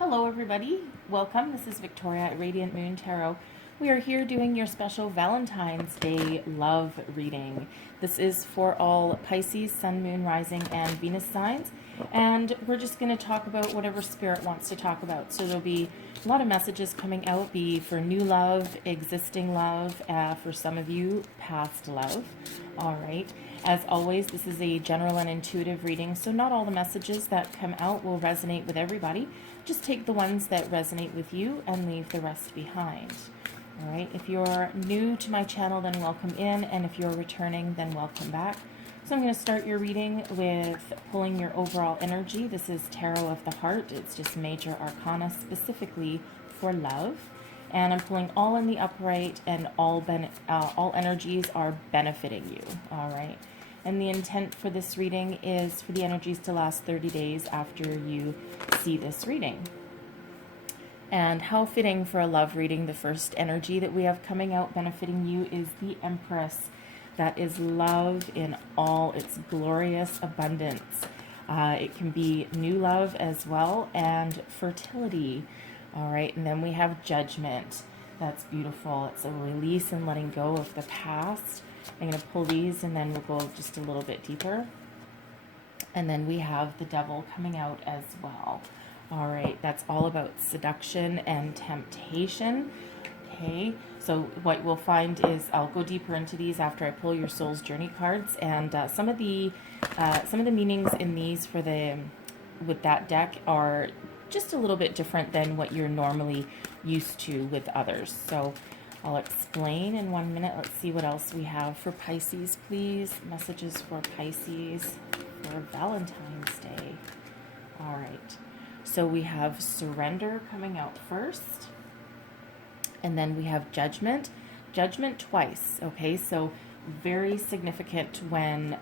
Hello everybody, welcome. This is Victoria at Radiant Moon Tarot. We are here doing your special Valentine's Day love reading. This is for all Pisces, Sun, Moon, Rising, and Venus signs. And we're just going to talk about whatever Spirit wants to talk about. So there'll be a lot of messages coming out, be for new love, existing love, for some of you, past love. All right. As always, this is a general and intuitive reading, so not all the messages that come out will resonate with everybody. Just take the ones that resonate with you and leave the rest behind. All right, if you're new to my channel, then welcome in, and if you're returning, then welcome back. So I'm going to start your reading with pulling your overall energy. This is Tarot of the Heart. It's just major arcana specifically for love. And I'm pulling all in the upright, and all energies are benefiting you. All right. And the intent for this reading is for the energies to last 30 days after you see this reading. And how fitting for a love reading, the first energy that we have coming out benefiting you is the Empress. That is love in all its glorious abundance. It can be new love as well, and fertility. All right, and then we have Judgment. That's beautiful. It's a release and letting go of the past. I'm going to pull these and then we'll go just a little bit deeper. And then we have the Devil coming out as well. All right, that's all about seduction and temptation. Okay, so what we'll find is I'll go deeper into these after I pull your Soul's Journey cards, and some of the meanings in these with that deck are just a little bit different than what you're normally used to with others. So I'll explain in 1 minute. Let's see what else we have for Pisces, please. Messages for Pisces for Valentine's Day. All right. So we have Surrender coming out first. And then we have Judgment. Judgment twice. Okay, so very significant when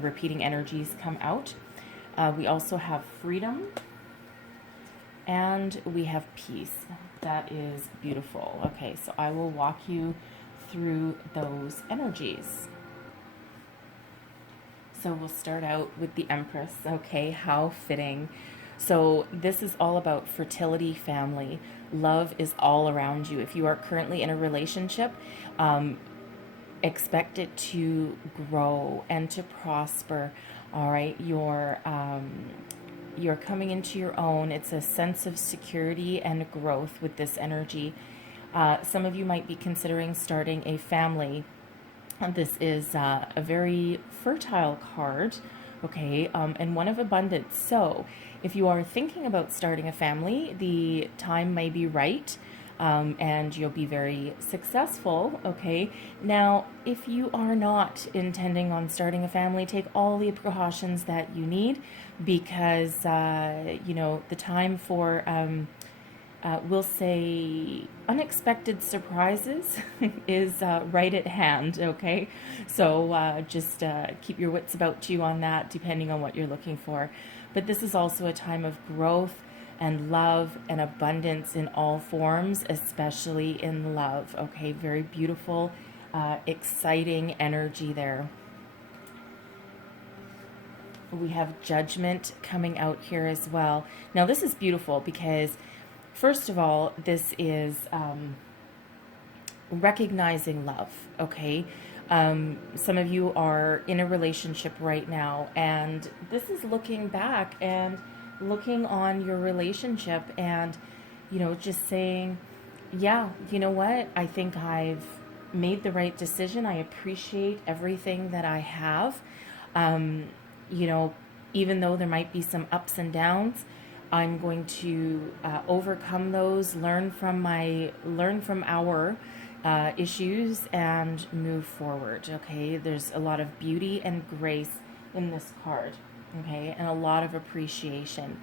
repeating energies come out. We also have Freedom. And we have Peace. That is beautiful. Okay, so I will walk you through those energies. So we'll start out with the Empress. Okay, how fitting. So this is all about fertility, family. Love is all around you. If you are currently in a relationship, expect it to grow and to prosper. All right, you're coming into your own. It's a sense of security and growth with this energy. Some of you might be considering starting a family. This is a very fertile card, okay, and one of abundance. So if you are thinking about starting a family, the time may be right. And you'll be very successful, okay? Now, if you are not intending on starting a family, take all the precautions that you need, because, the time for, we'll say, unexpected surprises is right at hand, okay? So just keep your wits about you on that, depending on what you're looking for. But this is also a time of growth and love and abundance in all forms, especially in love. Okay, very beautiful, exciting energy there. We have Judgment coming out here as well. Now this is beautiful because, first of all, this is recognizing love, okay? Some of you are in a relationship right now, and this is looking back and looking on your relationship and, just saying, yeah, you know what? I think I've made the right decision. I appreciate everything that I have. Even though there might be some ups and downs, I'm going to overcome those, learn from our issues and move forward. Okay, there's a lot of beauty and grace in this card. Okay, and a lot of appreciation.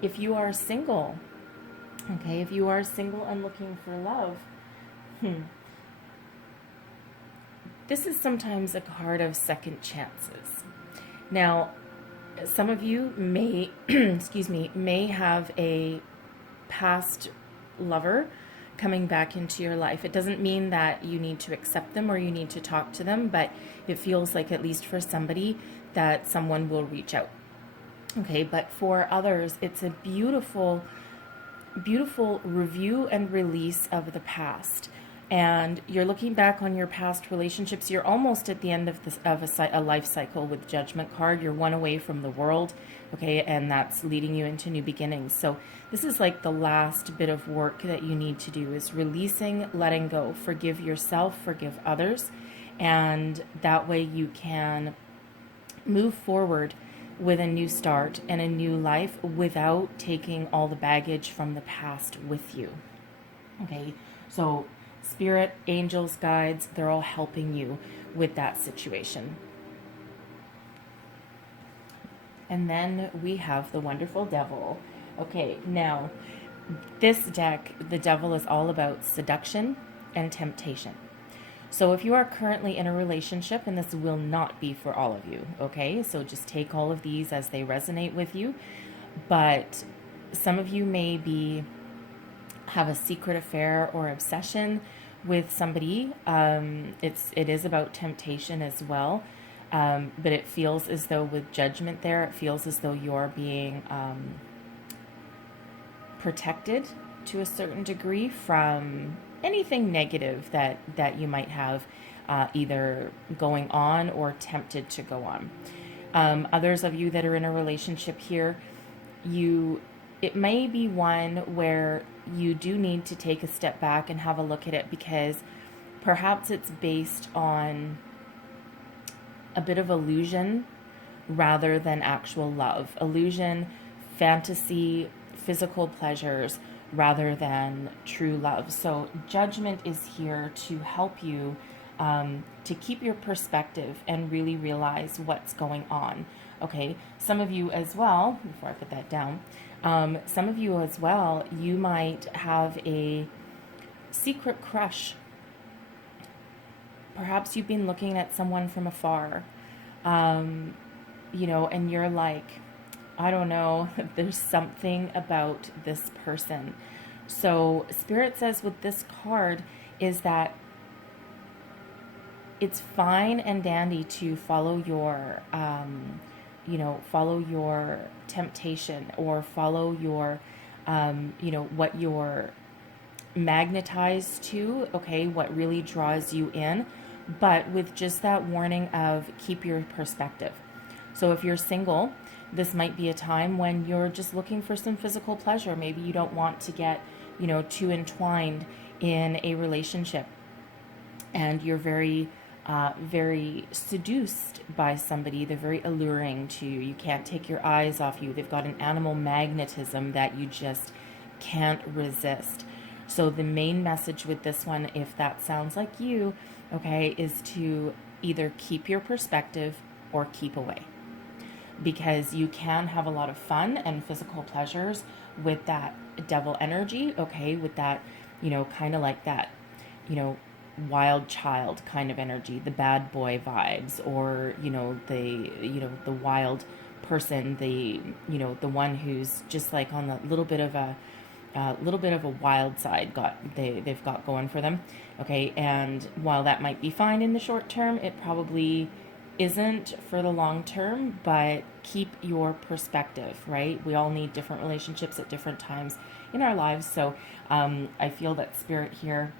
If you are single, okay, if you are single and looking for love, this is sometimes a card of second chances. Now, some of you may, may have a past lover coming back into your life. It doesn't mean that you need to accept them or you need to talk to them, but it feels like, at least for somebody, that someone will reach out. Okay, but for others, it's a beautiful, beautiful review and release of the past. And you're looking back on your past relationships. You're almost at the end of this a life cycle with Judgment card. You're one away from the world, okay, and that's leading you into new beginnings. So this is like the last bit of work that you need to do, is releasing, letting go, forgive yourself, forgive others, and that way you can move forward with a new start and a new life without taking all the baggage from the past with you. Okay, so spirit, angels, guides, they're all helping you with that situation. And then we have the wonderful devil. Okay, now this deck, the devil is all about seduction and temptation. So if you are currently in a relationship, and this will not be for all of you, okay? So just take all of these as they resonate with you. But some of you may have a secret affair or obsession with somebody. It is about temptation as well. But it feels as though with Judgment there, it feels as though you're being protected to a certain degree from anything negative that you might have either going on or tempted to go on. Others of you that are in a relationship here, it may be one where you do need to take a step back and have a look at it, because perhaps it's based on a bit of illusion rather than actual love. Illusion, fantasy, physical pleasures rather than true love. So Judgment is here to help you to keep your perspective and really realize what's going on. Okay, some of you as well, before I put that down, some of you as well, you might have a secret crush. Perhaps you've been looking at someone from afar, and you're like, I don't know, there's something about this person. So Spirit says with this card is that it's fine and dandy to follow your, follow your temptation, or follow your, what you're magnetized to, okay, what really draws you in, but with just that warning of keep your perspective. So if you're single, this might be a time when you're just looking for some physical pleasure. Maybe you don't want to get, too entwined in a relationship, and you're very, very seduced by somebody. They're very alluring to you. You can't take your eyes off you. They've got an animal magnetism that you just can't resist. So the main message with this one, if that sounds like you, okay, is to either keep your perspective or keep away. Because you can have a lot of fun and physical pleasures with that devil energy, okay, with that, kind of like that, wild child kind of energy, the bad boy vibes, or, the wild person, the one who's just like on a little bit of a wild side they've got going for them, okay? And while that might be fine in the short term, it probably isn't for the long term. But keep your perspective, right? We all need different relationships at different times in our lives. So I feel that Spirit here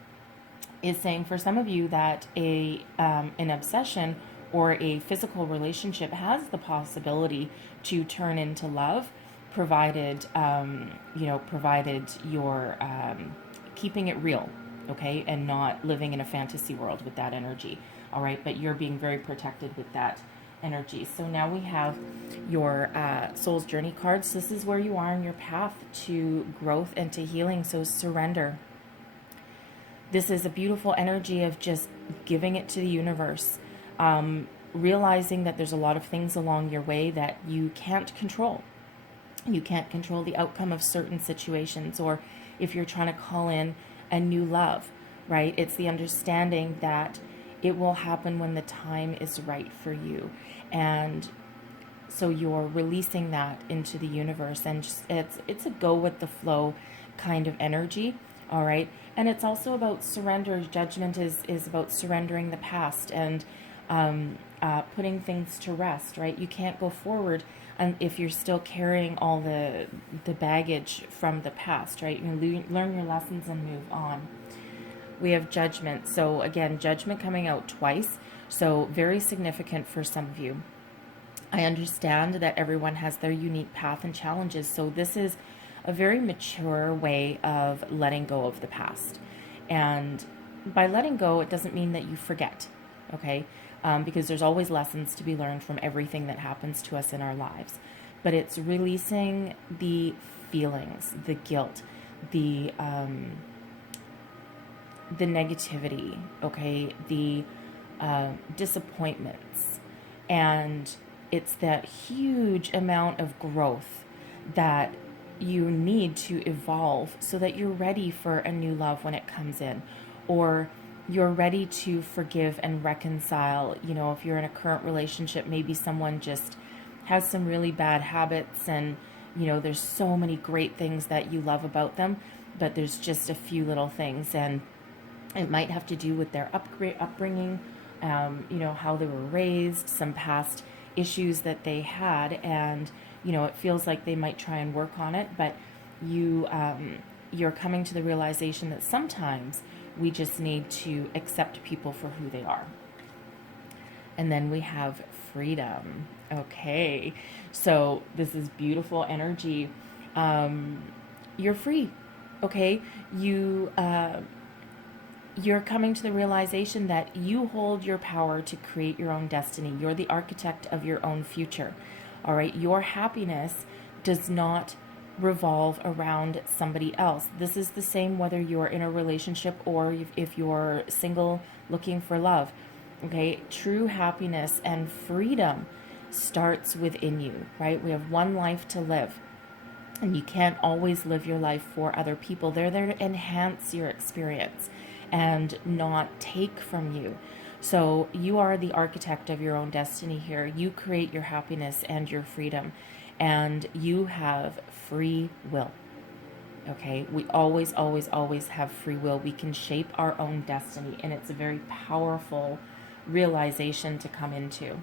is saying for some of you that an obsession or a physical relationship has the possibility to turn into love, provided provided you're keeping it real, okay, and not living in a fantasy world with that energy. All right, but you're being very protected with that energy. So now we have your Soul's Journey cards. This is where you are on your path to growth and to healing. So surrender. This is a beautiful energy of just giving it to the universe, realizing that there's a lot of things along your way that you can't control. You can't control the outcome of certain situations, or if you're trying to call in a new love, right? It's the understanding that it will happen when the time is right for you. And so you're releasing that into the universe, and just it's a go with the flow kind of energy, all right? And it's also about surrender. Judgment is about surrendering the past and putting things to rest, right? You can't go forward and if you're still carrying all the baggage from the past, right? You learn your lessons and move on. We have Judgment. So again, Judgment coming out twice. So very significant for some of you. I understand that everyone has their unique path and challenges. So this is a very mature way of letting go of the past. And by letting go, it doesn't mean that you forget, okay? Because there's always lessons to be learned from everything that happens to us in our lives. But it's releasing the feelings, the guilt, the negativity, okay, the disappointments. And it's that huge amount of growth that you need to evolve so that you're ready for a new love when it comes in, or you're ready to forgive and reconcile. You know, if you're in a current relationship, maybe someone just has some really bad habits, and you know, there's so many great things that you love about them, but there's just a few little things, and it might have to do with their upbringing, you know, how they were raised, some past issues that they had, and you know, it feels like they might try and work on it, but you're coming to the realization that sometimes we just need to accept people for who they are. And then we have freedom. Okay, so this is beautiful energy. You're free. Okay, you're coming to the realization that you hold your power to create your own destiny. You're the architect of your own future. All right, your happiness does not revolve around somebody else. This is the same whether you're in a relationship or if you're single looking for love. Okay, true happiness and freedom starts within you, right? We have one life to live, and you can't always live your life for other people. They're there to enhance your experience and not take from you. So you are the architect of your own destiny here. You create your happiness and your freedom, and you have free will. Okay, we always, always, always have free will. We can shape our own destiny, and it's a very powerful realization to come into.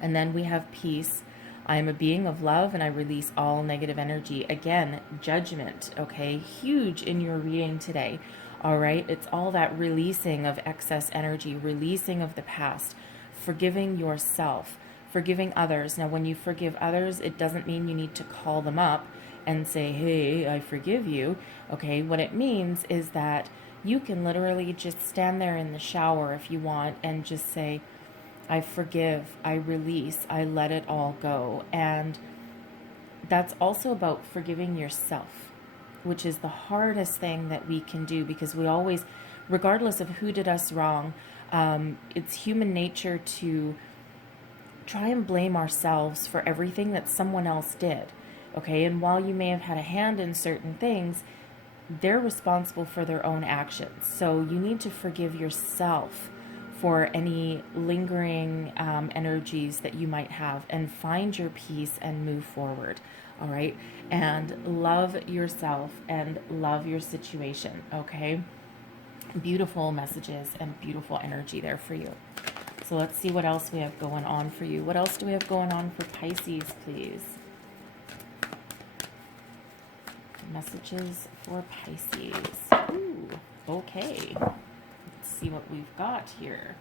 And then we have peace. I am a being of love, and I release all negative energy. Again, Judgment, okay, huge in your reading today. All right, it's all that releasing of excess energy, releasing of the past, forgiving yourself, forgiving others. Now, when you forgive others, it doesn't mean you need to call them up and say, hey, I forgive you. Okay, what it means is that you can literally just stand there in the shower if you want and just say, I forgive, I release, I let it all go. And that's also about forgiving yourself, which is the hardest thing that we can do, because we always, regardless of who did us wrong, it's human nature to try and blame ourselves for everything that someone else did. Okay, and while you may have had a hand in certain things, they're responsible for their own actions. So you need to forgive yourself for any lingering energies that you might have, and find your peace and move forward. All right, and love yourself and love your situation. Okay, beautiful messages and beautiful energy there for you. So let's see what else we have going on for you. What else do we have going on for Pisces, please? Messages for Pisces. Ooh, okay. Let's see what we've got here.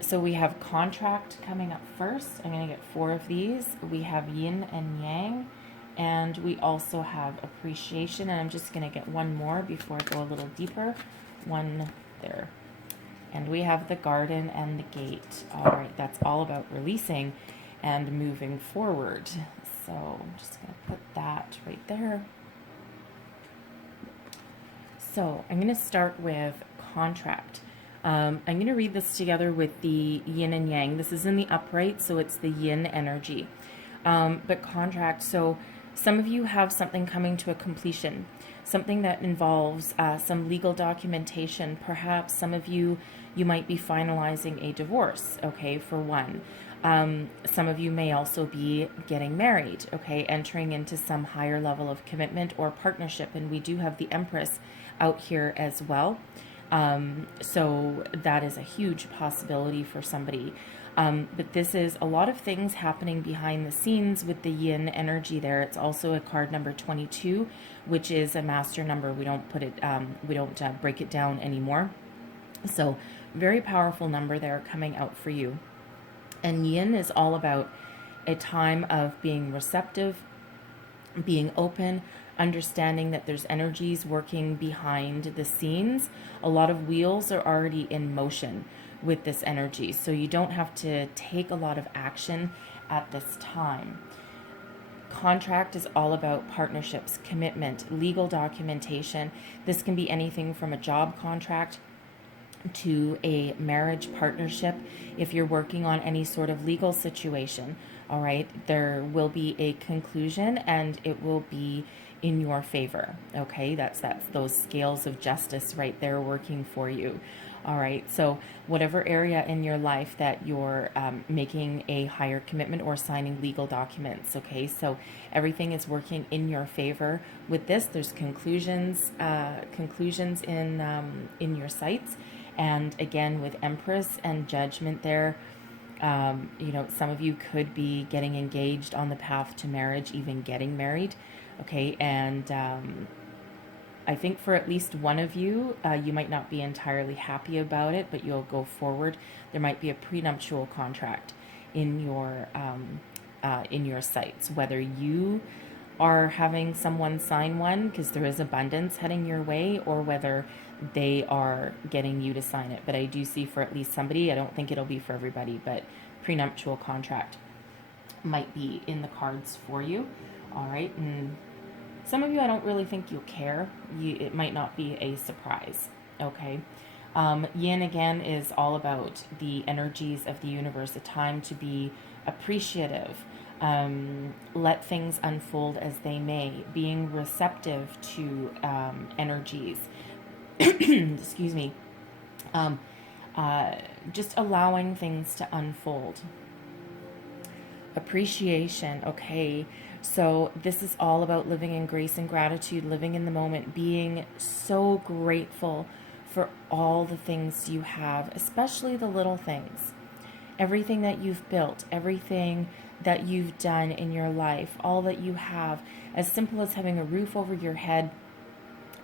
So we have contract coming up first. I'm going to get 4 of these. We have yin and yang, and we also have appreciation. And I'm just going to get 1 more before I go a little deeper. 1 there. And we have the garden and the gate. All right, that's all about releasing and moving forward. So I'm just going to put that right there. So I'm going to start with contract. I'm going to read this together with the yin and yang. This is in the upright, so it's the yin energy. But contract, so some of you have something coming to a completion, something that involves some legal documentation. Perhaps some of you might be finalizing a divorce, okay, for one. Some of you may also be getting married, okay, entering into some higher level of commitment or partnership. And we do have the Empress out here as well. So that is a huge possibility for somebody. But this is a lot of things happening behind the scenes with the yin energy there. It's also a card number 22, which is a master number. We don't put it, we don't break it down anymore. So very powerful number there coming out for you. And yin is all about a time of being receptive, being open, understanding that there's energies working behind the scenes. A lot of wheels are already in motion with this energy, so you don't have to take a lot of action at this time. Contract is all about partnerships, commitment, legal documentation. This can be anything from a job contract to a marriage partnership. If you're working on any sort of legal situation, all right, there will be a conclusion and it will be in your favor. Okay, that's those scales of justice right there working for you. All right, so whatever area in your life that you're making a higher commitment or signing legal documents, okay, so everything is working in your favor with this. There's conclusions in your sights, and again with Empress and Judgment there. You know, some of you could be getting engaged on the path to marriage, even getting married, okay, and I think for at least one of you, you might not be entirely happy about it, but you'll go forward. There might be a prenuptial contract in your sights, whether you are having someone sign one because there is abundance heading your way, or whether they are getting you to sign it. But I do see for at least somebody, I don't think it'll be for everybody, but prenuptial contract might be in the cards for you. All right, and some of you, I don't really think you'll care. It might not be a surprise, okay? Yin, again, is all about the energies of the universe, a time to be appreciative, let things unfold as they may, being receptive to energies, excuse me, just allowing things to unfold. Appreciation, okay? So this is all about living in grace and gratitude, living in the moment, being so grateful for all the things you have, especially the little things. Everything that you've built, everything that you've done in your life, all that you have, as simple as having a roof over your head,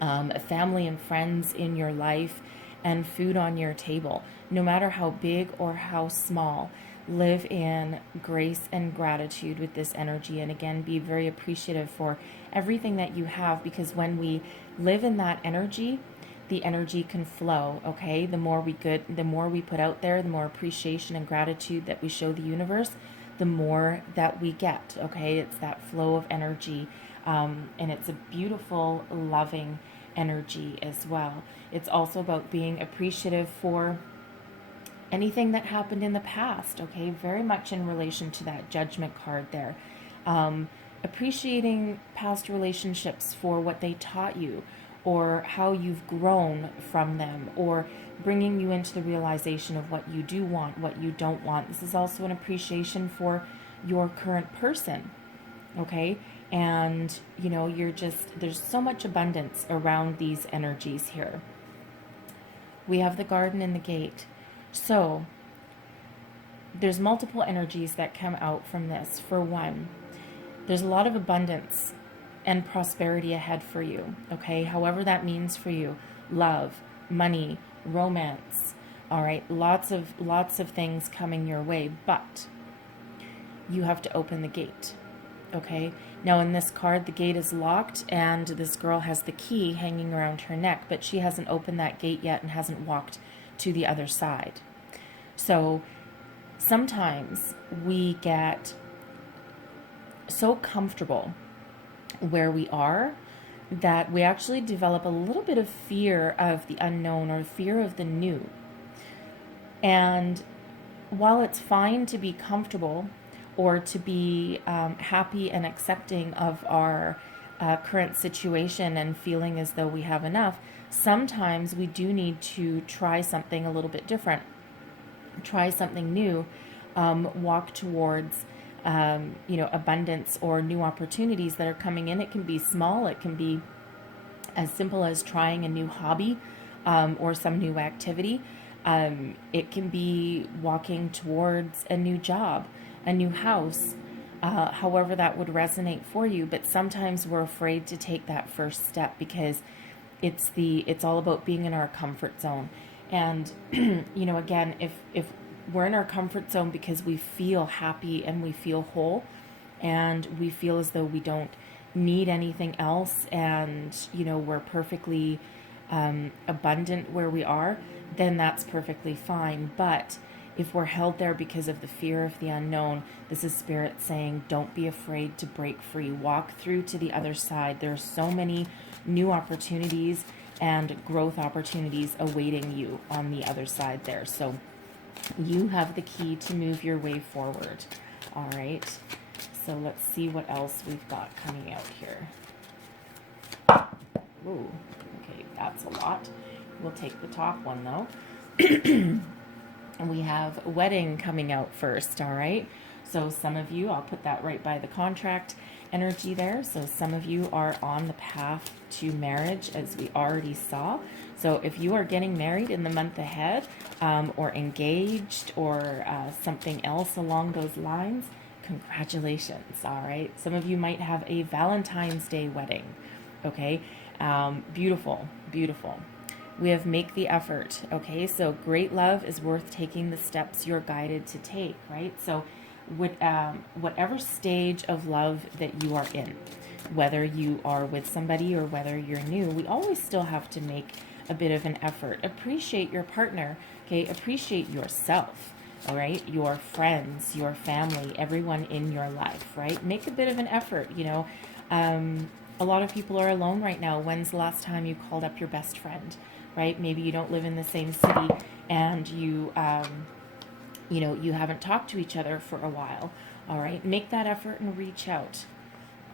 a family and friends in your life, and food on your table. No matter how big or how small, live in grace and gratitude with this energy, and again, be very appreciative for everything that you have, because when we live in that energy, the energy can flow, okay? The more we put out there, the more appreciation and gratitude that we show the universe, the more that we get, okay? It's that flow of energy, and it's a beautiful, loving energy as well. It's also about being appreciative for anything that happened in the past, okay? Very much in relation to that Judgment card there. Appreciating past relationships for what they taught you, or how you've grown from them, or bringing you into the realization of what you do want, what you don't want. This is also an appreciation for your current person, okay? And, you know, there's so much abundance around these energies here. We have the Garden and the Gate. So there's multiple energies that come out from this. For one, there's a lot of abundance and prosperity ahead for you, okay? However that means for you. Love, money, romance, all right? Lots of things coming your way, but you have to open the gate, okay? Now in this card, the gate is locked and this girl has the key hanging around her neck, but she hasn't opened that gate yet and hasn't walked to the other side. So sometimes we get so comfortable where we are that we actually develop a little bit of fear of the unknown, or fear of the new. And while it's fine to be comfortable or to be happy and accepting of our current situation and feeling as though we have enough, sometimes we do need to try something a little bit different, try something new, walk towards abundance or new opportunities that are coming in. It can be small. It can be as simple as trying a new hobby or some new activity. It can be walking towards a new job, a new house, however that would resonate for you. But sometimes we're afraid to take that first step because it's all about being in our comfort zone. And again, if we're in our comfort zone because we feel happy and we feel whole and we feel as though we don't need anything else, and we're perfectly abundant where we are, then that's perfectly fine. But if we're held there because of the fear of the unknown, this is Spirit saying, don't be afraid to break free. Walk through to the other side. There are so many new opportunities and growth opportunities awaiting you on the other side there. So you have the key to move your way forward. All right. So let's see what else we've got coming out here. Ooh, okay, that's a lot. We'll take the top one though. And we have wedding coming out first, all right? So some of you, I'll put that right by the contract energy there. So some of you are on the path to marriage, as we already saw. So if you are getting married in the month ahead, or engaged, or something else along those lines, congratulations, all right? Some of you might have a Valentine's Day wedding, okay? Beautiful, beautiful. We have make the effort, okay? So great love is worth taking the steps you're guided to take, right? So whatever stage of love that you are in, whether you are with somebody or whether you're new, we always still have to make a bit of an effort. Appreciate your partner, okay? Appreciate yourself, all right? Your friends, your family, everyone in your life, right? Make a bit of an effort, a lot of people are alone right now. When's the last time you called up your best friend, right? Maybe you don't live in the same city and you haven't talked to each other for a while, all right? Make that effort and reach out.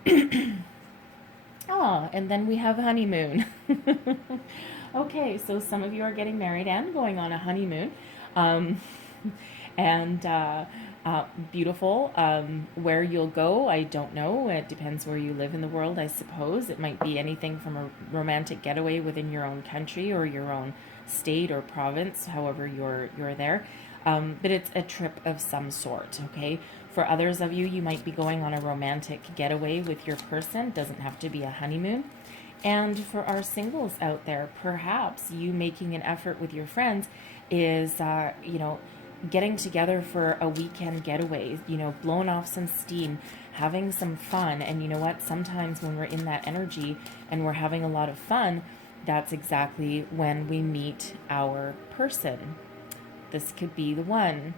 And then we have honeymoon. Okay, so some of you are getting married and going on a honeymoon. Beautiful. Where you'll go, I don't know. It depends where you live in the world, I suppose. It might be anything from a romantic getaway within your own country or your own state or province, however you're there. But it's a trip of some sort, okay? For others of you, you might be going on a romantic getaway with your person. It doesn't have to be a honeymoon. And for our singles out there, perhaps you making an effort with your friends is, getting together for a weekend getaway, blowing off some steam, having some fun. And you know what? Sometimes when we're in that energy and we're having a lot of fun, that's exactly when we meet our person. This could be the one.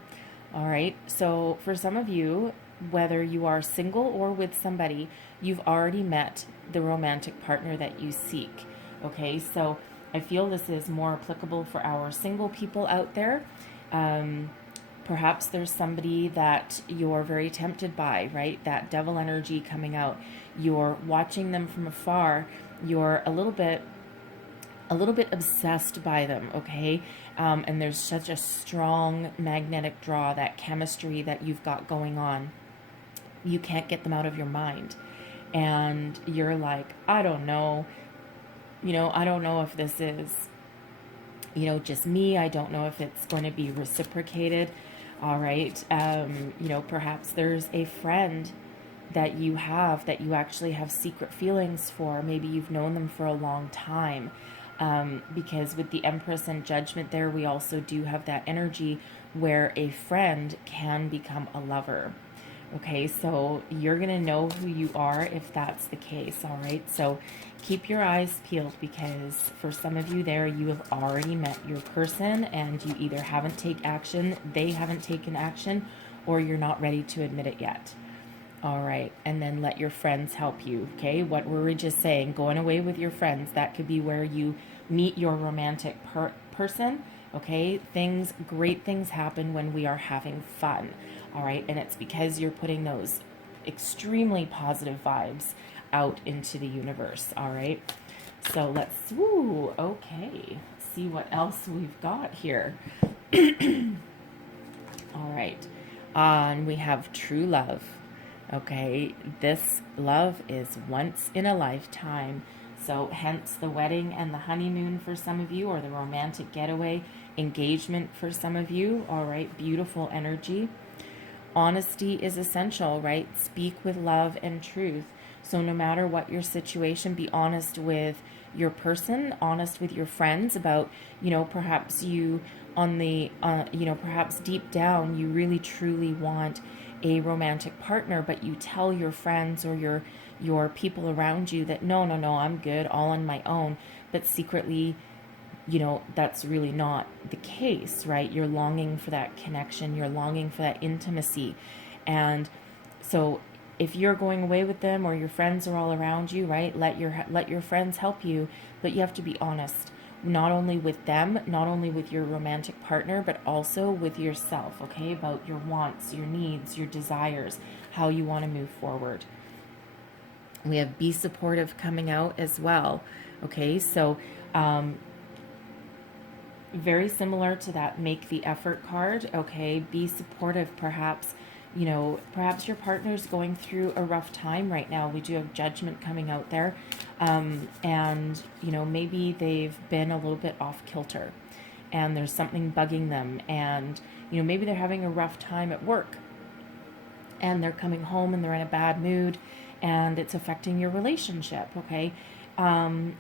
All right. So for some of you, whether you are single or with somebody, you've already met the romantic partner that you seek. Okay. So I feel this is more applicable for our single people out there. Perhaps there's somebody that you're very tempted by, right? That devil energy coming out. You're watching them from afar. You're a little bit obsessed by them, okay? And there's such a strong magnetic draw, that chemistry that you've got going on. You can't get them out of your mind. And you're like, I don't know. I don't know if this is just me. I don't know if it's going to be reciprocated. All right. Perhaps there's a friend that you have that you actually have secret feelings for. Maybe you've known them for a long time. Because with the Empress and Judgment there, we also do have that energy where a friend can become a lover. Okay, so you're going to know who you are if that's the case, all right? So keep your eyes peeled, because for some of you there, you have already met your person and you either haven't taken action, they haven't taken action, or you're not ready to admit it yet. All right, and then let your friends help you, okay? What were we just saying? Going away with your friends, that could be where you meet your romantic person, okay? Great things happen when we are having fun. All right, and it's because you're putting those extremely positive vibes out into the universe, all right? So let's see what else we've got here. All right, and we have true love, okay? This love is once in a lifetime. So hence the wedding and the honeymoon for some of you, or the romantic getaway, engagement for some of you. All right, beautiful energy. Honesty is essential, right? Speak with love and truth. So no matter what your situation, be honest with your person, honest with your friends about, perhaps you on the, perhaps deep down, you really truly want a romantic partner, but you tell your friends or your people around you that no, I'm good, all on my own, but secretly, that's really not the case, right? You're longing for that connection, you're longing for that intimacy. And so if you're going away with them or your friends are all around you, right, let your friends help you, but you have to be honest, not only with them, not only with your romantic partner, but also with yourself, okay, about your wants, your needs, your desires, how you want to move forward. We have be supportive coming out as well, okay? So very similar to that make the effort card, okay? Be supportive. Perhaps perhaps your partner's going through a rough time right now. We do have judgment coming out there, and maybe they've been a little bit off kilter and there's something bugging them, and maybe they're having a rough time at work and they're coming home and they're in a bad mood and it's affecting your relationship, okay?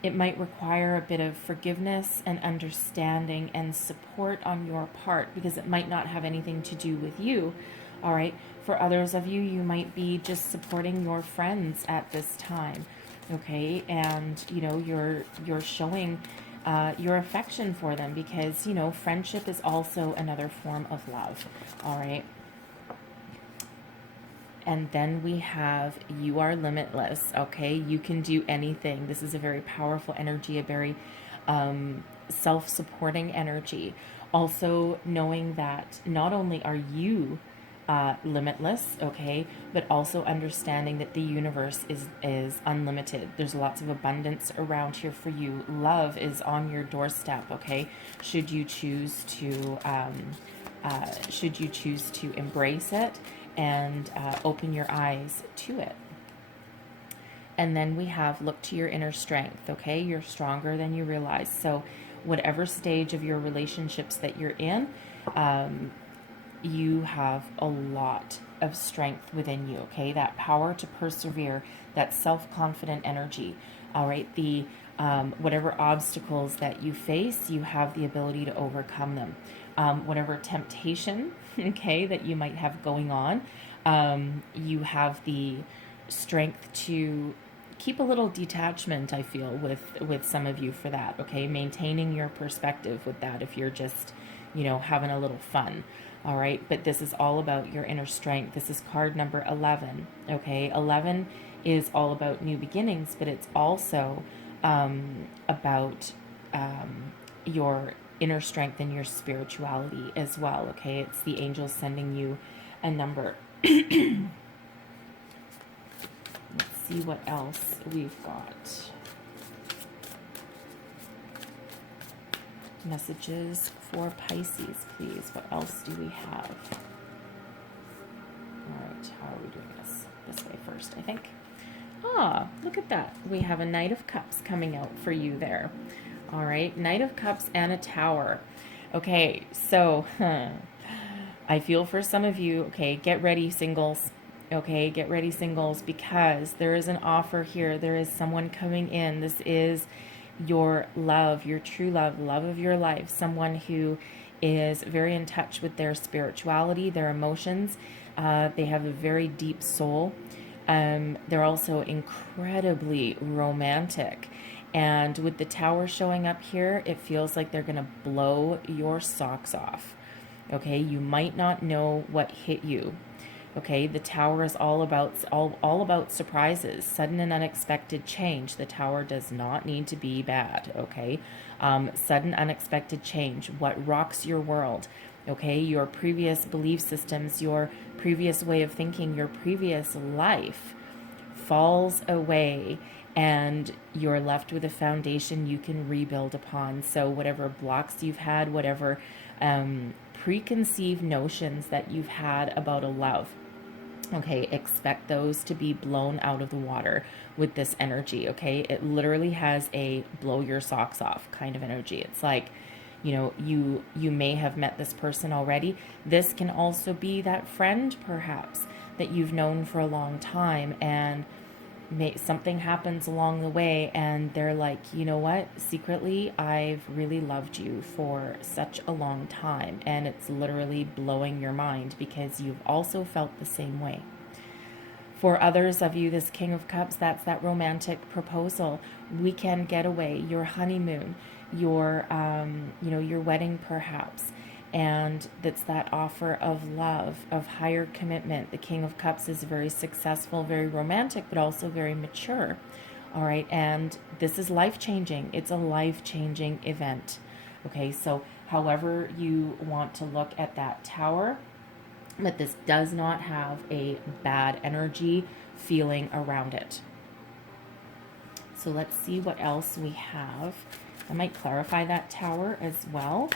It might require a bit of forgiveness and understanding and support on your part, because it might not have anything to do with you. All right. For others of you, you might be just supporting your friends at this time. Okay. And, you're showing your affection for them, because, friendship is also another form of love. All right. And then we have you are limitless, okay? You can do anything. This is a very powerful energy, a very self-supporting energy. Also knowing that not only are you limitless, okay, but also understanding that the universe is unlimited. There's lots of abundance around here for you. Love is on your doorstep, okay? Should you choose to embrace it and open your eyes to it. And then we have look to your inner strength, okay? You're stronger than you realize. So whatever stage of your relationships that you're in, you have a lot of strength within you, okay? That power to persevere, that self-confident energy, all right? The whatever obstacles that you face, you have the ability to overcome them. Whatever temptation, okay, that you might have going on, you have the strength to keep a little detachment, I feel, with some of you for that, okay? Maintaining your perspective with that if you're just, having a little fun, all right? But this is all about your inner strength. This is card number 11, okay? 11 is all about new beginnings, but it's also about your inner strength and your spirituality as well, okay? It's the angels sending you a number. Let's see what else we've got. Messages for Pisces, please. What else do we have? All right, how are we doing this? This way first, I think. Ah, look at that. We have a Knight of Cups coming out for you there. All right, Knight of Cups and a Tower. Okay, so I feel for some of you, okay, get ready, singles. Okay, get ready, singles, because there is an offer here. There is someone coming in. This is your love, your true love, love of your life, someone who is very in touch with their spirituality, their emotions. They have a very deep soul. They're also incredibly romantic. And with the Tower showing up here, it feels like they're going to blow your socks off. Okay, you might not know what hit you. Okay, the Tower is all about surprises, sudden and unexpected change. The Tower does not need to be bad, okay? Sudden, unexpected change, what rocks your world, okay? Your previous belief systems, your previous way of thinking, your previous life falls away, and you're left with a foundation you can rebuild upon. So whatever blocks you've had, whatever preconceived notions that you've had about a love, Okay, expect those to be blown out of the water with this energy. Okay, it literally has a blow your socks off kind of energy. It's like, you may have met this person already. This can also be that friend perhaps that you've known for a long time, and something happens along the way and they're like, you know what, secretly I've really loved you for such a long time, and it's literally blowing your mind because you've also felt the same way. For others of you, this King of Cups, that's that romantic proposal, weekend getaway, your honeymoon, your wedding perhaps. And that's that offer of love, of higher commitment. The King of Cups is very successful, very romantic, but also very mature. All right, and this is life-changing. It's a life-changing event. Okay, so however you want to look at that tower, but this does not have a bad energy feeling around it. So let's see what else we have. I might clarify that tower as well.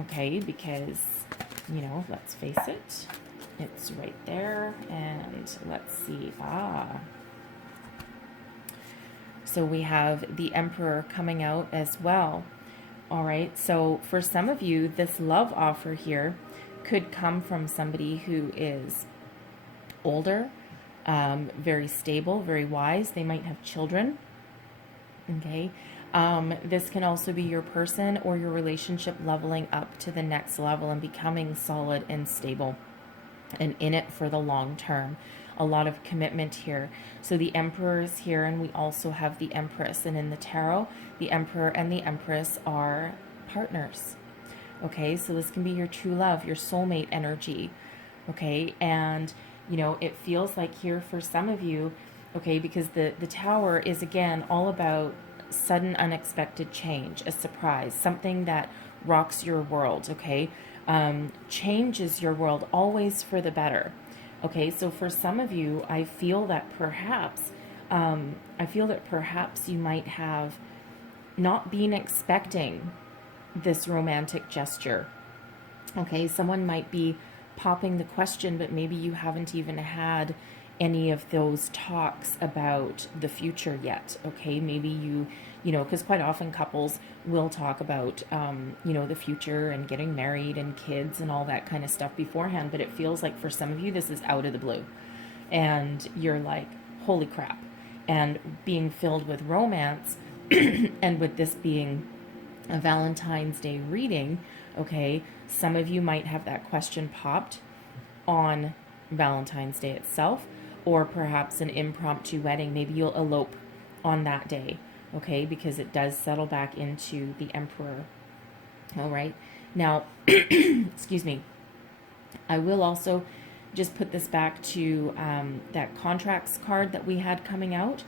Okay, because, let's face it, it's right there, and let's see, so we have the Emperor coming out as well. All right, so for some of you, this love offer here could come from somebody who is older, very stable, very wise. They might have children, okay? This can also be your person or your relationship leveling up to the next level and becoming solid and stable and in it for the long term. A lot of commitment here. So the Emperor is here, and we also have the Empress. And in the tarot, the Emperor and the Empress are partners. Okay, so this can be your true love, your soulmate energy. Okay, and it feels like here for some of you, okay, because the Tower is again all about sudden unexpected change, a surprise, something that rocks your world. Okay, changes your world always for the better. Okay, so for some of you, I feel that perhaps you might have not been expecting this romantic gesture. Okay, someone might be popping the question, but maybe you haven't even had any of those talks about the future yet. Okay, maybe because quite often couples will talk about, the future and getting married and kids and all that kind of stuff beforehand, but it feels like for some of you, this is out of the blue. And you're like, holy crap. And being filled with romance, and with this being a Valentine's Day reading, okay, some of you might have that question popped on Valentine's Day itself, or perhaps an impromptu wedding. Maybe you'll elope on that day, okay, because it does settle back into the Emperor. All right, now, excuse me, I will also just put this back to that contracts card that we had coming out,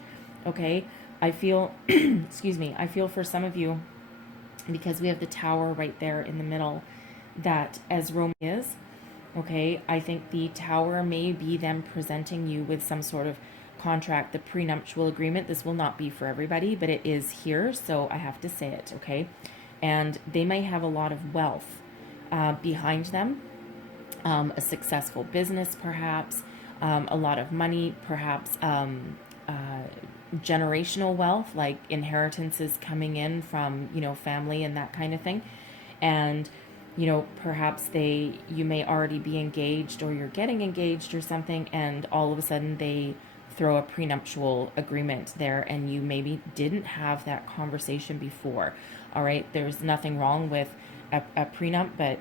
okay. I feel, excuse me, I feel for some of you, because we have the Tower right there in the middle, that as Rome is, okay, I think the Tower may be them presenting you with some sort of contract, the prenuptial agreement. This will not be for everybody, but it is here, so I have to say it, okay? And they may have a lot of wealth behind them, a successful business perhaps, a lot of money, perhaps generational wealth, like inheritances coming in from, family and that kind of thing. And, perhaps you may already be engaged, or you're getting engaged or something, and all of a sudden they throw a prenuptial agreement there, and you maybe didn't have that conversation before. All right, there's nothing wrong with a prenup, but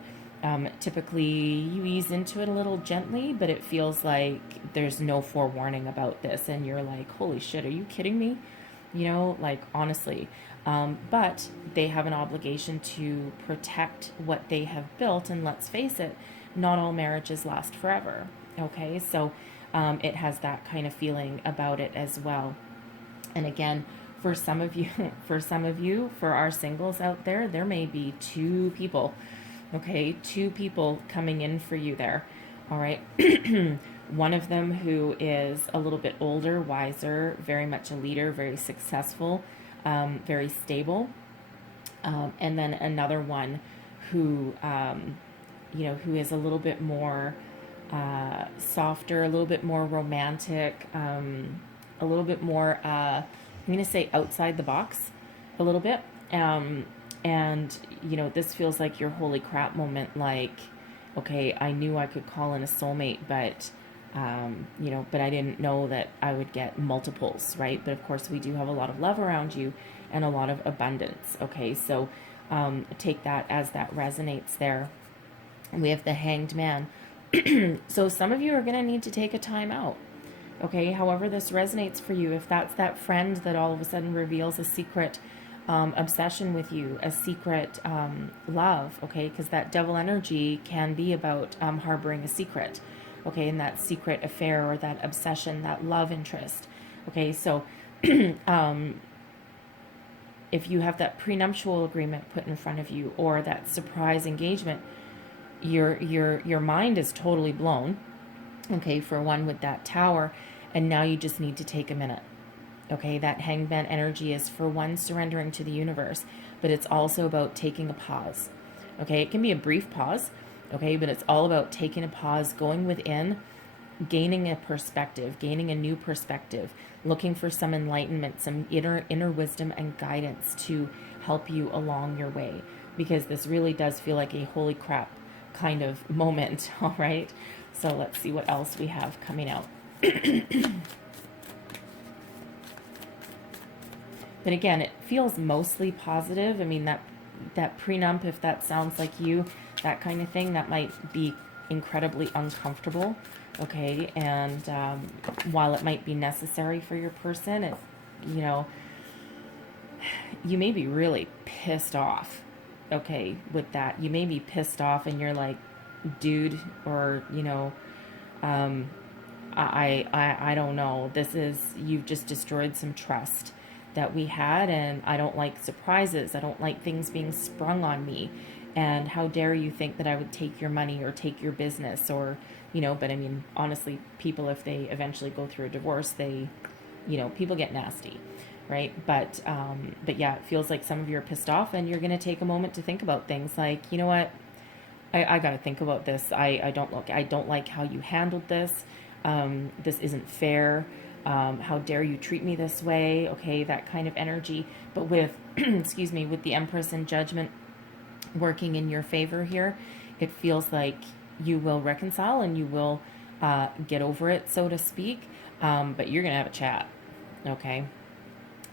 typically you ease into it a little gently, but it feels like there's no forewarning about this, and you're like, holy shit, are you kidding me? Honestly. But they have an obligation to protect what they have built, and let's face it, not all marriages last forever. Okay, so it has that kind of feeling about it as well. And again, for some of you, for our singles out there, there may be two people. Okay, two people coming in for you there. All right. One of them who is a little bit older, wiser, very much a leader, very successful, very stable. And then another one who, who is a little bit more softer, a little bit more romantic, a little bit more, I'm going to say outside the box a little bit. And, you know, this feels like your holy crap moment, like, okay, I knew I could call in a soulmate, but, you know, but I didn't know that I would get multiples, right? But of course, we do have a lot of love around you and a lot of abundance, okay? So take that as that resonates there. And we have the Hanged Man. So some of you are going to need to take a time out. Okay, however this resonates for you, if that's that friend that all of a sudden reveals a secret obsession with you, a secret love, okay, because that devil energy can be about harboring a secret, okay, and that secret affair or that obsession, that love interest, okay, so if you have that prenuptial agreement put in front of you or that surprise engagement, your mind is totally blown, okay, for one with that Tower, and now you just need to take a minute. Okay, that Hanged Man energy is for one surrendering to the universe, but it's also about taking a pause. Okay, it can be a brief pause, okay, but it's all about taking a pause, going within, gaining a perspective, gaining a new perspective, looking for some enlightenment, some inner wisdom and guidance to help you along your way, because this really does feel like a holy crap kind of moment. All right, so let's see what else we have coming out. But again, it feels mostly positive. I mean, that prenup, if that sounds like you, that kind of thing, that might be incredibly uncomfortable, okay? And while it might be necessary for your person, it, you know, you may be really pissed off, okay, with that. You may be pissed off and you're like, dude, or, you know, I don't know. This is, you've just destroyed some trust that we had, and I don't like surprises. I don't like things being sprung on me. And how dare you think that I would take your money or take your business, or, you know, but I mean, honestly, people, if they eventually go through a divorce, they, you know, people get nasty, right? But yeah, it feels like some of you are pissed off and you're going to take a moment to think about things like, you know what? I got to think about this. I don't like how you handled this. This isn't fair. How dare you treat me this way? Okay, that kind of energy. But with, excuse me, with the Empress and Judgment working in your favor here, it feels like you will reconcile and you will get over it, so to speak. But you're going to have a chat, okay?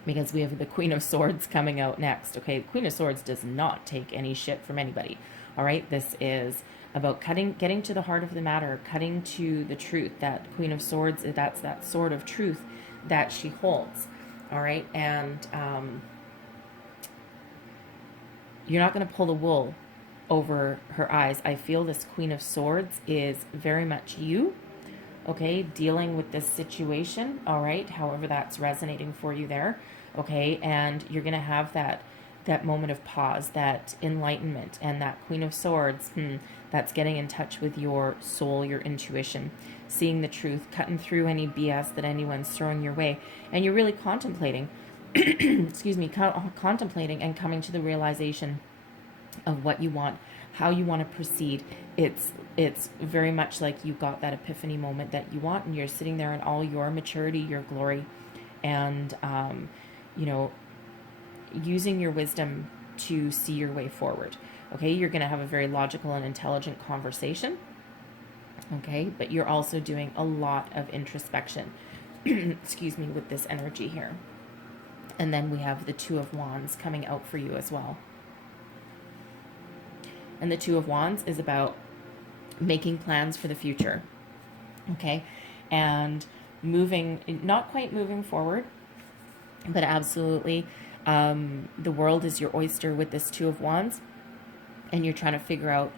Because we have the Queen of Swords coming out next, okay? The Queen of Swords does not take any shit from anybody, all right? This is about getting to the heart of the matter, cutting to the truth. That Queen of Swords, that's that sword of truth that she holds, all right? And you're not going to pull the wool over her eyes. I feel this Queen of Swords is very much you, okay, dealing with this situation, all right, however that's resonating for you there, okay, and you're going to have that moment of pause, that enlightenment, and that Queen of Swords, that's getting in touch with your soul, your intuition, seeing the truth, cutting through any BS that anyone's throwing your way, and you're really contemplating, excuse me, contemplating and coming to the realization of what you want, how you want to proceed. It's very much like you got that epiphany moment that you want, and you're sitting there in all your maturity, your glory, and you know, using your wisdom to see your way forward. Okay, you're going to have a very logical and intelligent conversation. Okay, but you're also doing a lot of introspection, excuse me, with this energy here. And then we have the Two of Wands coming out for you as well. And the Two of Wands is about making plans for the future. Okay, and moving, not quite moving forward, but absolutely, the world is your oyster with this Two of Wands, and you're trying to figure out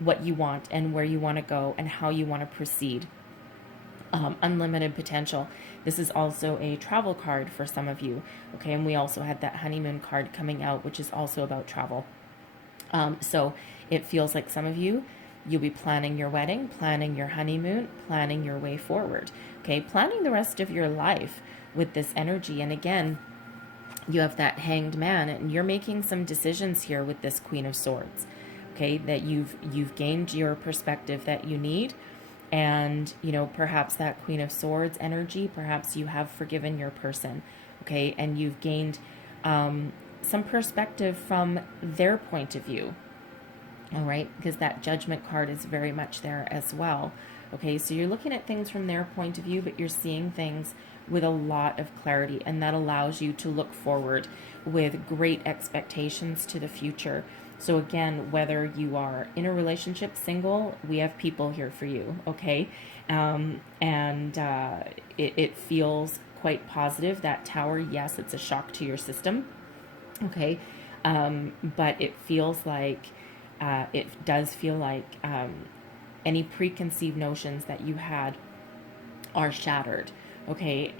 what you want and where you want to go and how you want to proceed. Unlimited potential. This is also a travel card for some of you, okay, and we also had that honeymoon card coming out, which is also about travel. So it feels like some of you, you'll be planning your wedding, planning your honeymoon, planning your way forward, okay, planning the rest of your life with this energy. And again, you have that Hanged Man, and you're making some decisions here with this Queen of Swords, okay, that you've gained your perspective that you need, And, you know, perhaps that Queen of Swords energy, perhaps you have forgiven your person, okay, and you've gained some perspective from their point of view, all right, because that Judgment card is very much there as well. Okay, so you're looking at things from their point of view, but you're seeing things with a lot of clarity, and that allows you to look forward with great expectations to the future. So again, whether you are in a relationship, single, we have people here for you, okay? It feels quite positive. That Tower, yes, it's a shock to your system, okay? But it does feel like any preconceived notions that you had are shattered, okay?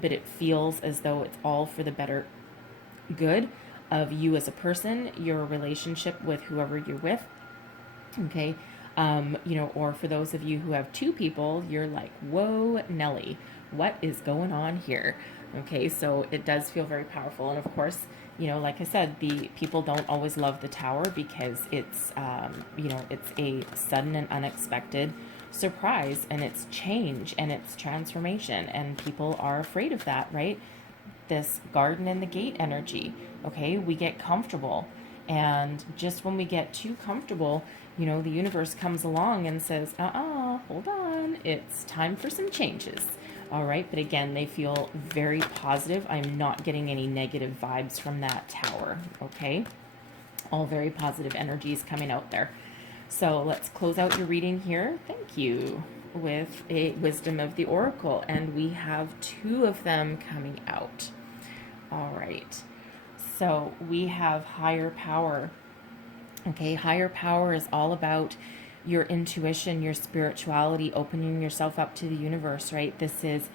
But it feels as though it's all for the better good of you as a person, your relationship with whoever you're with, okay? Or for those of you who have two people, you're like, whoa, Nelly, what is going on here? Okay, so it does feel very powerful. And of course, like I said, the people don't always love the Tower because it's, it's a sudden and unexpected surprise, and it's change and it's transformation, and people are afraid of that, right? This Garden and the Gate energy, okay? We get comfortable, and just when we get too comfortable, the universe comes along and says, hold on, it's time for some changes. All right, but again, they feel very positive. I'm not getting any negative vibes from that Tower, okay? All very positive energies coming out there. So let's close out your reading here. Thank you. With a Wisdom of the Oracle, and we have two of them coming out. All right, so we have Higher Power. Okay, Higher Power is all about your intuition, your spirituality, opening yourself up to the universe, right? This is,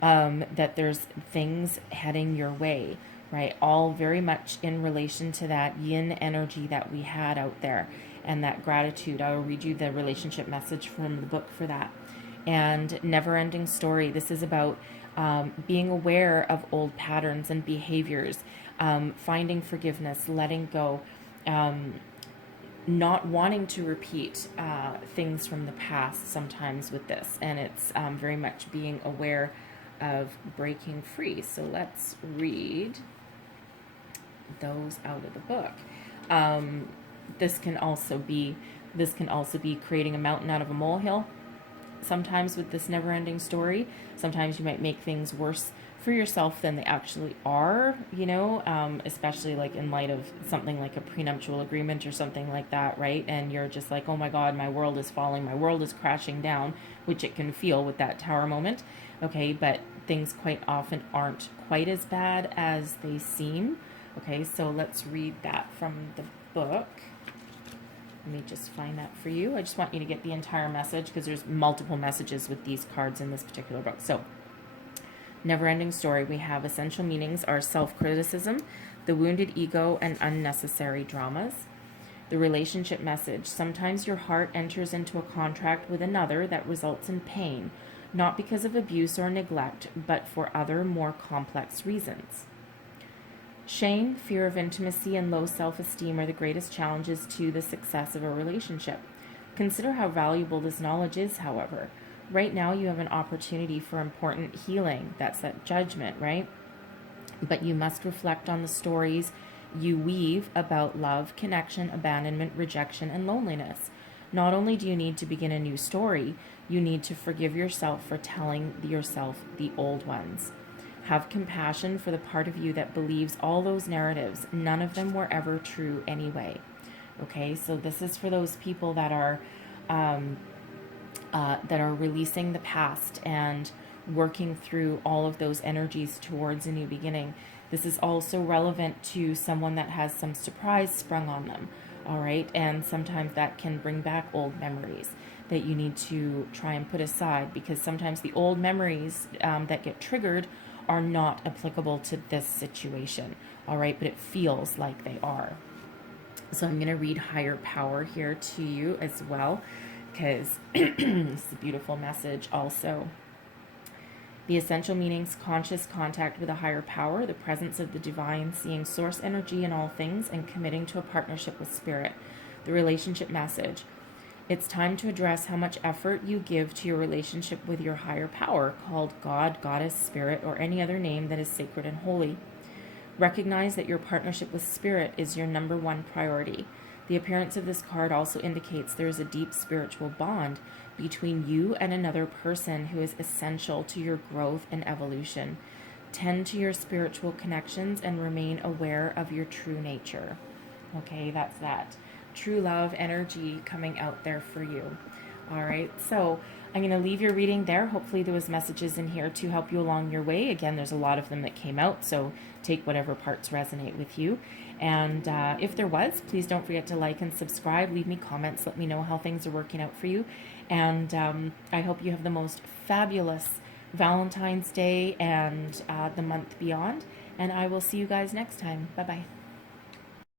that there's things heading your way, right? All very much in relation to that yin energy that we had out there and that gratitude. I will read you the relationship message from the book for that. And Never Ending Story. This is about being aware of old patterns and behaviors, finding forgiveness, letting go, not wanting to repeat things from the past sometimes with this. And it's very much being aware of breaking free. So let's read those out of the book. This can also be creating a mountain out of a molehill. Sometimes with this Never-Ending Story, sometimes you might make things worse for yourself than they actually are, especially like in light of something like a prenuptial agreement or something like that, right? And you're just like, oh my God, my world is falling, my world is crashing down, which it can feel with that Tower moment, okay? But things quite often aren't quite as bad as they seem, okay? So let's read that from the book. Let me just find that for you. I just want you to get the entire message because there's multiple messages with these cards in this particular book. So, Never-Ending Story, we have essential meanings are self-criticism, the wounded ego, and unnecessary dramas. The relationship message, sometimes your heart enters into a contract with another that results in pain, not because of abuse or neglect, but for other more complex reasons. Shame, fear of intimacy, and low self-esteem are the greatest challenges to the success of a relationship. Consider how valuable this knowledge is, however. Right now, you have an opportunity for important healing. That's that Judgment, right? But you must reflect on the stories you weave about love, connection, abandonment, rejection, and loneliness. Not only do you need to begin a new story, you need to forgive yourself for telling yourself the old ones. Have compassion for the part of you that believes all those narratives. None of them were ever true anyway. Okay, so this is for those people that are releasing the past and working through all of those energies towards a new beginning. This is also relevant to someone that has some surprise sprung on them. All right, and sometimes that can bring back old memories that you need to try and put aside, because sometimes the old memories that get triggered are not applicable to this situation, all right, but it feels like they are. So I'm going to read Higher Power here to you as well, because it's a beautiful message also. The essential meanings: conscious contact with a higher power, the presence of the divine, seeing source energy in all things, and committing to a partnership with spirit. The relationship message: It's time to address how much effort you give to your relationship with your higher power, called God, Goddess, Spirit, or any other name that is sacred and holy. Recognize that your partnership with Spirit is your number one priority. The appearance of this card also indicates there is a deep spiritual bond between you and another person who is essential to your growth and evolution. Tend to your spiritual connections and remain aware of your true nature. Okay, that's that. True love energy coming out there for you. All right, so I'm going to leave your reading there. Hopefully there was messages in here to help you along your way. Again, there's a lot of them that came out, so take whatever parts resonate with you. And if there was, please don't forget to like and subscribe. Leave me comments. Let me know how things are working out for you. And I hope you have the most fabulous Valentine's Day and the month beyond. And I will see you guys next time. Bye-bye.